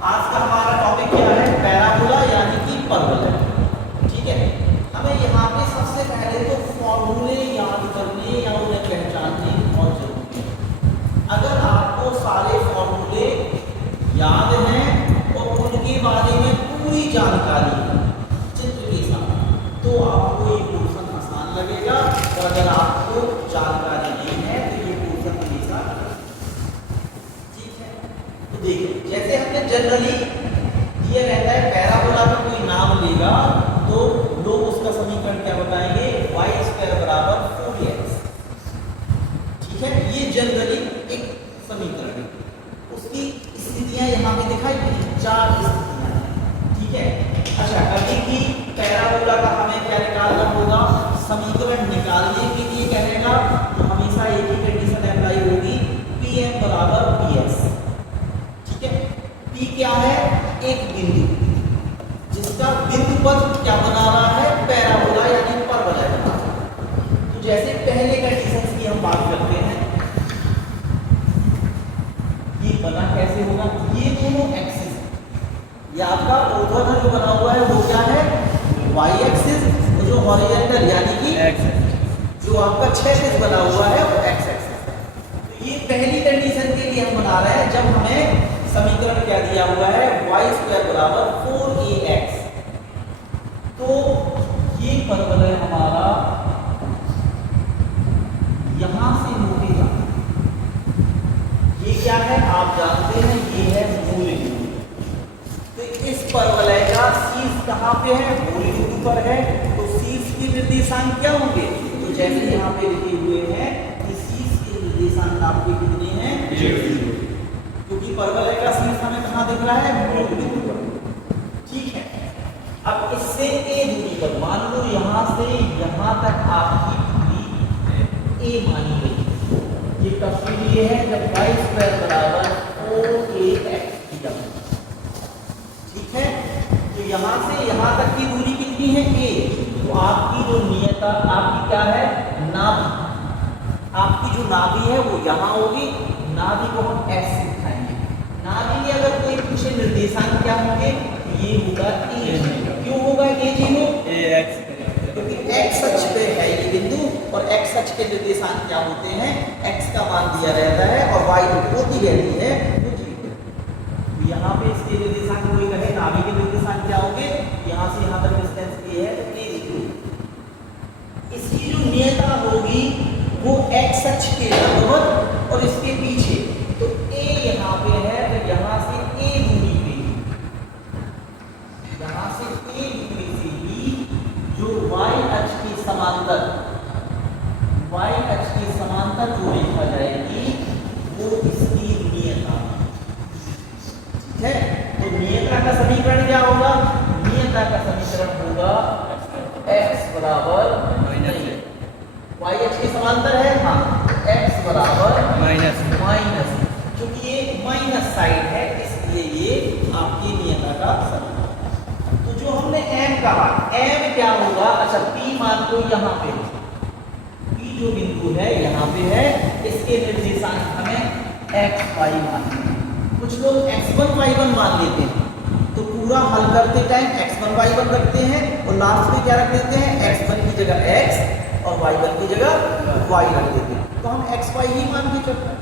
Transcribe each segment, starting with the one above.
आज का हमारा टॉपिक क्या है? पैराबोला यानी कि परवलय। ठीक है, हमें यहाँ पे सबसे पहले तो फॉर्मूले याद करने या उन्हें पहचानने बहुत जरूरी है। अगर आपको सारे फॉर्मूले याद हैं और उनके बारे में पूरी जानकारी है चित्र के साथ, तो आपको ये पोर्शन आसान लगेगा। और अगर आपको जानकारी नहीं है तो ये पोर्शन हमेशा ठीक है। तो देखिए, जैसे हमने जनरली ये रहता है, पैराबोला का कोई नाम लेगा तो लोग उसका समीकरण क्या बताएंगे? y² बराबर 4x। ठीक है, ये जनरली एक समीकरण है। उसकी स्थितियां यहाँ पे दिखाई गई, 4 स्थितियां हैं। ठीक है, अच्छा, अभी की पैराबोला का हमें क्या निकालना होगा? समीकरण निकालने के लिए कहेगा तो हमेशा एक ही कंडीशन अप्लाई होगी, Pm बराबर Ps। ठीक है, P क्या है? एक बिंदु जिसका बिंदु पद क्या बना रहा है? पैराबोला यानी परवलय बना रहा है। तो जैसे पहले कंडीशंस की हम बात करते हैं, ये बना कैसे होगा? ये दोनों एक्सिस, ये आपका ऊर्ध्वाधर जो बना हुआ है वो क्या है? y एक्सिस, और जो हॉरिजॉन्टल यानी कि जो आपका क्षैतिज बना हुआ है वो x एक्सिस है। तो ये पहली कंडीशन के लिए हम बना रहे हैं जब हमें समीकरण क्या दिया हुआ है? y² बराबर 4ax। तो ये परवलय हमारा यहां से मुड़ेगा। ये क्या है आप जानते हैं? ये है मूल बिंदु। तो इस परवलय का शीर्ष कहां पे है? मूल बिंदु पर है। तो शीर्ष के निर्देशांक क्या होंगे? तो जैसे यहाँ पे लिखे हुए हैं कि शीर्ष के निर्देशांक आपके कितने हैं? 0। क्योंकि परवलय का शीर्ष हमें कहां दिख रहा है? मूल बिंदु पर। ठीक है, अब इससे a दूरी पर, मान लो यहां से यहां तक आपकी दूरी a मानी गई। ये कब के लिए है? जब y² बराबर 4ax किया। ठीक है, तो यहां से यहां तक की दूरी कितनी है? a। तो आपकी जो नियता आपकी क्या है? नाभि। आपकी जो नाभि है वो यहां होगी। नाभि को हम s से दिखाएंगे। नाभि के अगर कोई पूछे निर्देशांक क्या होंगे? ये होगा a। क्यों होगा a 0? क्योंकि x अक्ष पे है ये बिंदु, और x अक्ष के निर्देशांक क्या होते हैं? x का मान दिया रहता है और y होती रहती है वो 0। तो यहाँ पे इसके निर्देशांक कोई कहे, नाभि के निर्देशांक क्या होंगे? यहाँ से यहाँ तक डिस्टेंस a है तो a 0। इसकी जो नियता होगी वो x अक्ष के लंबवत और इसके पीछे। तो a यहाँ पे है तो यहाँ से a दूरी पे, यहाँ से a दूरी से ही जो y अक्ष के समांतर, y अक्ष के समांतर जो रेखा जाएगी वो इसकी नियता। ठीक है, तो नियता का समीकरण क्या होगा? नियता का समीकरण होगा x बराबर y अक्ष के समांतर है, हाँ, x बराबर माइनस, क्योंकि ये माइनस साइड है इसलिए ये आपकी नियता का समीकरण। तो जो हमने m कहा, m क्या होगा? अच्छा, p मान लो यहाँ पे, p जो बिंदु है यहाँ पे है, इसके निर्देशांक हमें x y मानने हैं। कुछ लोग x1 y1 मान लेते हैं, तो पूरा हल करते टाइम x1 y1 रखते हैं और लास्ट में क्या रख देते हैं? x1 की जगह x और y1 की जगह y रख देते हैं। तो हम xy ही मान के चलते हैं।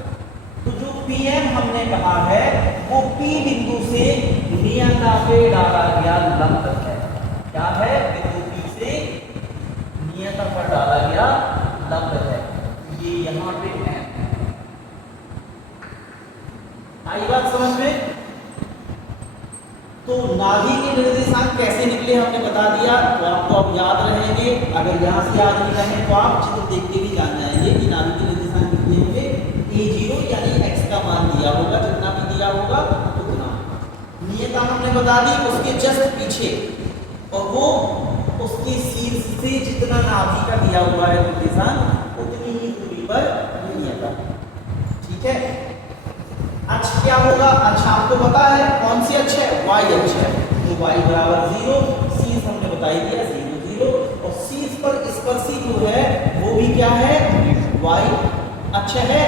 तो जो Pm हमने कहा है वो P बिंदु से नियता पे डाला गया लंब है। क्या है? बिंदु P से नियता पर डाला गया लंब है। ये यहाँ पे है। आई बात समझ में? तो नाभि के निर्देशांक कैसे निकले हमने बता दिया, तो आपको अब याद रहेंगे। अगर यहाँ से याद नहीं रहे तो आप चित्र देख के भी जान जाएंगे कि नाभि के निर्देशांक कितने होंगे? a0 यानी x का मान दिया होगा, जितना भी दिया होगा उतना। नियता हमने बता दी उसके जस्ट पीछे, और वो उसके शीर्ष से जितना नाभि का दिया हुआ है निर्देशांक उतनी ही दूरी पर नियता। ठीक है, अक्ष क्या होगा? अक्ष आपको पता है कौन सी अक्ष है? y अक्ष है। तो y बराबर 0, शीर्ष हमने बता ही दिया 0 0, और शीर्ष पर स्पर्शी जो है वो भी क्या है? y अक्ष है।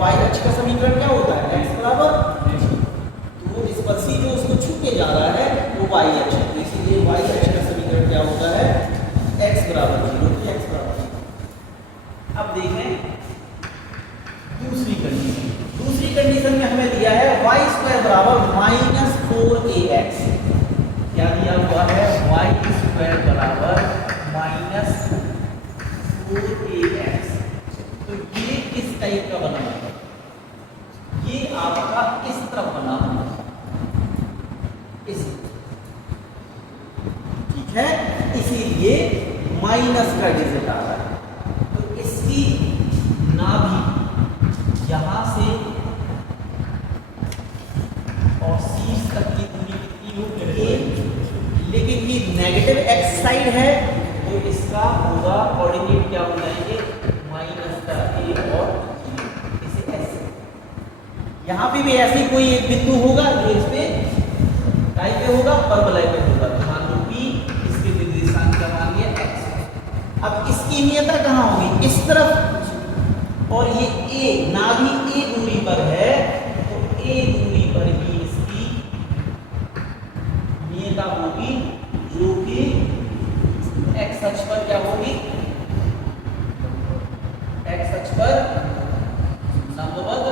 y अक्ष का समीकरण क्या होता है? x बराबर। तो स्पर्शी जो इसको छू के जा रहा है वो y अक्ष है। तो इसीलिए y अक्ष का समीकरण क्या होता है, x बराबर 0 तो x बराबर 0। अब देखें दूसरी कंडीशन। दूसरी कंडीशन में हमें दिया है y² बराबर -4ax। क्या दिया हुआ है, y² बराबर -4ax। तो ये किस टाइप का बना है, ये आपका इस तरफ बना हुआ इस, ठीक है, इसीलिए माइनस का डिजिट आ रहा है। तो इसकी नाभि यहां से और शीर्ष तक की दूरी कितनी होगी, लेकिन ये नेगेटिव एक्स साइड है तो इसका होगा कोऑर्डिनेट क्या हो जाएंगे, माइनस का a और इसे ऐसे। यहाँ पे भी ऐसी कोई एक बिंदु होगा जो इस पे टाइप पे होगा, परवलय पे होगा। तो मान लो P, इसके निर्देशांक क्या मान लिया x। अब इसकी नियता कहाँ होगी, इस तरफ, और ये a नाभि a दूरी पर है तो a दूरी पर ही इसकी नियता होगी, जो कि x अक्ष पर क्या होगी, x अक्ष पर लंबवत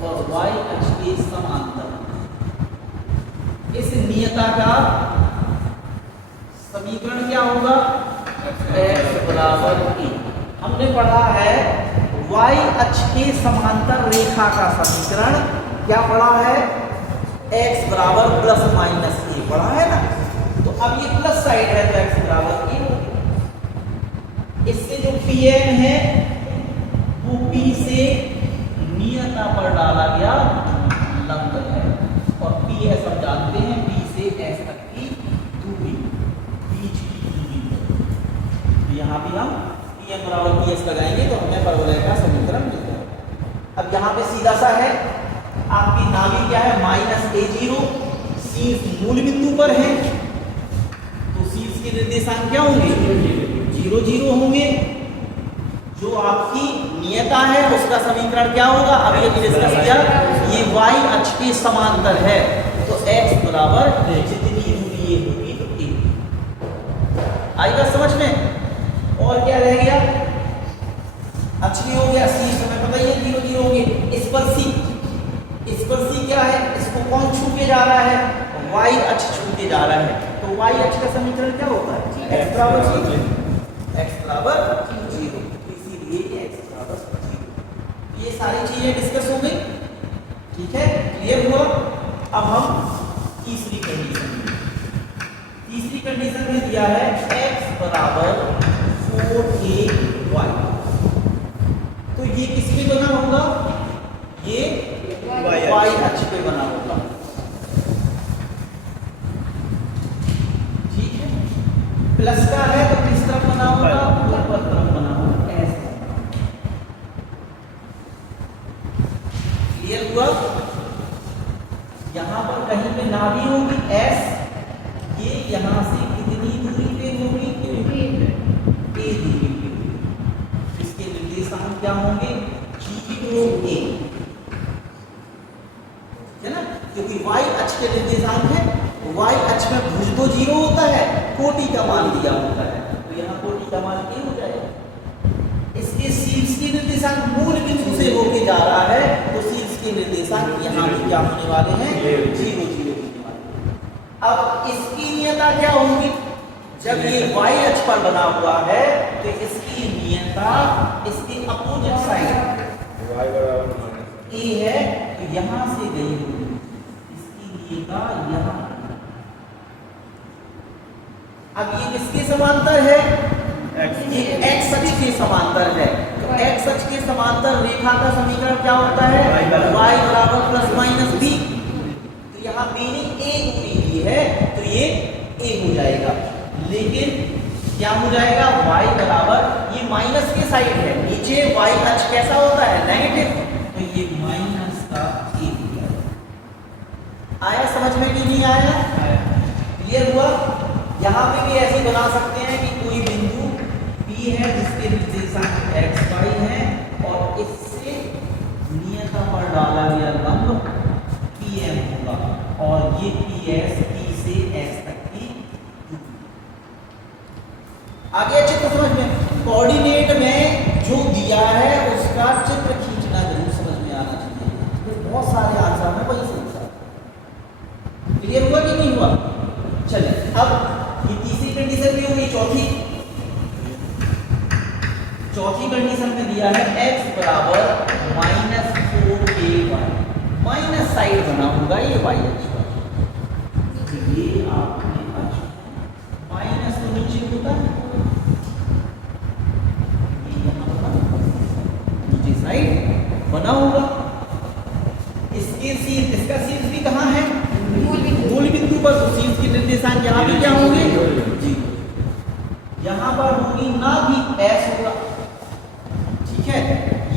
और y अक्ष के समांतर। इस नियता का समीकरण क्या होगा, x बराबर a। हमने पढ़ा है y अक्ष के समांतर रेखा का समीकरण, क्या पढ़ा है, x बराबर ± a पढ़ा है ना। तो अब ये प्लस साइड है तो x बराबर a होगा। इससे जो Pn है वो P से नियता पर डाला गया लंब है, और P है सब जानते हैं, P से S तक की दूरी, बीच की दूरी। तो यहाँ भी हम Pn बराबर PS लगाएंगे तो हमें परवलय का समीकरण मिल जाएगा। अब यहाँ पे सीधा सा है, आपकी नाभि क्या है, -a0, शीर्ष मूल बिंदु पर है तो शीर्ष के निर्देशांक क्या होंगे, 0 0 होंगे। जो आपकी नियता है उसका समीकरण क्या होगा, अब ये डिस्कस किया, ये y अक्ष के समांतर है तो x बराबर जितनी दूरी ये होगी तो a। आएगा समझ में। और क्या रह गया, अक्ष भी हो गया, सी हमें पता ही है 0 0 होंगे। स्पर्शी क्या है, इसको कौन छू के जा रहा है, y अक्ष छू के जा रहा है। तो y अक्ष का समीकरण क्या होता है, x बराबर 0, x बराबर 0, इसीलिए x बराबर 0। ये सारी चीजें डिस्कस हो गई, ठीक है, क्लियर हुआ। अब हम तीसरी कंडीशन में दिया है x बराबर 4ay। तो ये किस पे बना होगा, ये y अक्ष पे बना होगा, ठीक है। प्लस का है तो किस तरफ बना होगा, ऊपर तरफ बना होगा, ऐसे। क्लियर हुआ। यहां पर कहीं पे नाभि होगी S, ये यहां से कितनी दूरी पे होगी, a दूरी पे। इसके निर्देशांक क्या होंगे, 0 a, है ना, क्योंकि y अक्ष के निर्देशांक है, y अक्ष में भुज तो 0 होता है, कोटि का मान दिया होता है, तो यहाँ कोटि का मान a हो जाएगा। इसके शीर्ष के निर्देशांक मूल बिंदु से होके जा रहा है तो शीर्ष के निर्देशांक यहाँ भी क्या होने वाले हैं, 0 0 होने वाले। अब इसकी नियता क्या होगी, जब ये y अक्ष पर बना हुआ है तो इसकी नियता इसके अपोजिट साइड y बराबर a है, तो यहां से गई होगी, इसकी नियता यहां। अब ये किसके समांतर है, ये x अक्ष के समांतर है। तो x अक्ष के समांतर रेखा का समीकरण क्या होता है, y बराबर ±b। तो यहाँ b ने a दूरी ली है तो ये a हो जाएगा, लेकिन क्या हो जाएगा, y बराबर, ये माइनस के साइड है, नीचे y अक्ष कैसा होता है, नेगेटिव, तो ये माइनस का a हो जाएगा। आया समझ में कि नहीं आया, क्लियर हुआ। यहाँ पे भी ऐसे बना सकते हैं कि कोई बिंदु P है जिसके निर्देशांक x y है और इससे नियता पर डाला गया लंब Pm होगा, और ये दिया है x बराबर -4ay, माइनस साइड बना होगा ये y अक्ष पर। ये आपने अक्ष माइनस तो नीचे होता है, नीचे साइड बना होगा। इसके शीर्ष, इसका शीर्ष भी कहाँ है? मूल बिंदु पर। तो शीर्ष के निर्देशांक यहाँ भी क्या होंगे जी, यहाँ पर होगी ना भी s होगा, ठीक है।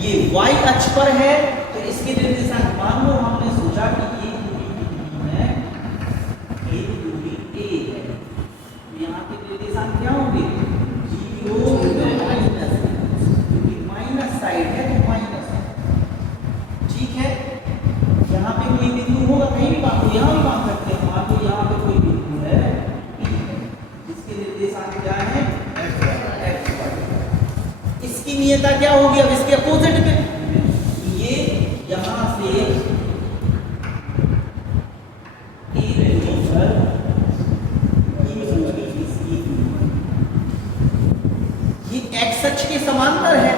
ये y अक्ष पर है तो इसके निर्देशांक, मान लो हमने सोचा कि एक दूरी कितनी है, एक दूरी a है, तो यहाँ के निर्देशांक क्या होंगे? 0 माइनस, क्योंकि माइनस साइड है तो माइनस, ठीक है। यहाँ पे कोई बिंदु होगा, कहीं भी मान लो, यहाँ भी मान सकते हैं, मान लो यहाँ पे कोई बिंदु है P है, जिसके निर्देशांक क्या है? x y। इसकी नियता क्या होगी अब इसके अपोजिट में? ये यहाँ से ये x अक्ष के समांतर है,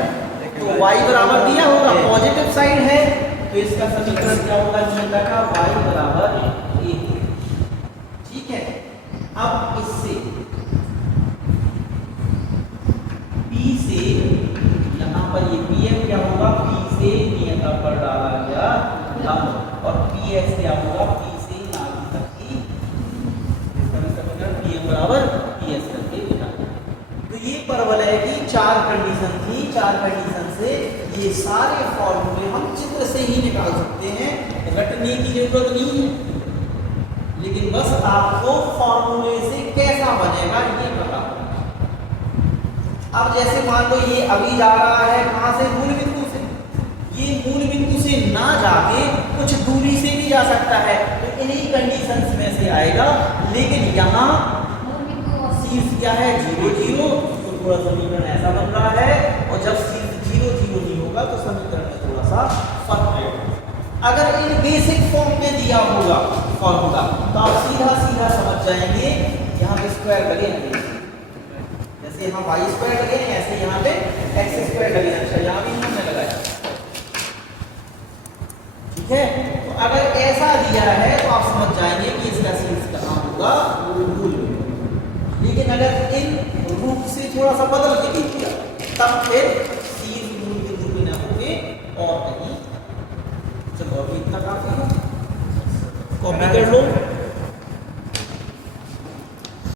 तो y बराबर दिया होगा, पॉजिटिव साइड है, तो इसका समीकरण क्या होगा नियता का? y बराबर a, ठीक है। अब इससे p से यहाँ पर ये pm क्या होगा? p से नियता पर डाला गया लंब, और ps क्या होगा? p से नाभि तक की, इसका भी समीकरण pm बराबर ps करके लिखा। तो ये परवलय की 4 कंडीशन थी, 4 कंडीशन से ये सारे फॉर्मूले हम चित्र से ही निकाल सकते हैं, रटने की जरूरत नहीं है, लेकिन बस आपको फॉर्मूले से कैसा बनेगा ये पता होगा। अब जैसे मान लो ये अभी जा रहा है कहाँ से? मूल बिंदु से। ये मूल बिंदु से ना जाके कुछ दूरी से भी जा सकता है, तो इन्हीं कंडीशंस में से आएगा। लेकिन यहाँ शीर्ष क्या है? 0 0, तो थोड़ा समीकरण ऐसा बन रहा है, और जब शीर्ष 0 0 नहीं होगा तो समीकरण में थोड़ा सा फर्क आएगा। अगर इन बेसिक फॉर्म में दिया होगा फॉर्मूला तो आप सीधा सीधा समझ जाएंगे, यहाँ पे स्क्वायर लगेंगे, जैसे यहाँ वाई स्क्वायर लगे हैं ऐसे यहाँ पे एक्स स्क्वायर लगे। अच्छा यहाँ भी हमने लगाया, ठीक है। तो अगर ऐसा दिया है तो आप समझ जाएंगे कि इसका शीर्ष कहाँ होगा? मूल। लेकिन अगर इन रूप से थोड़ा सा बदल के भी दिया तब फिर शीर्ष मूल बिंदु पे न होंगे और नहीं। चलो अभी इतना काफी है, कॉपी कर लो।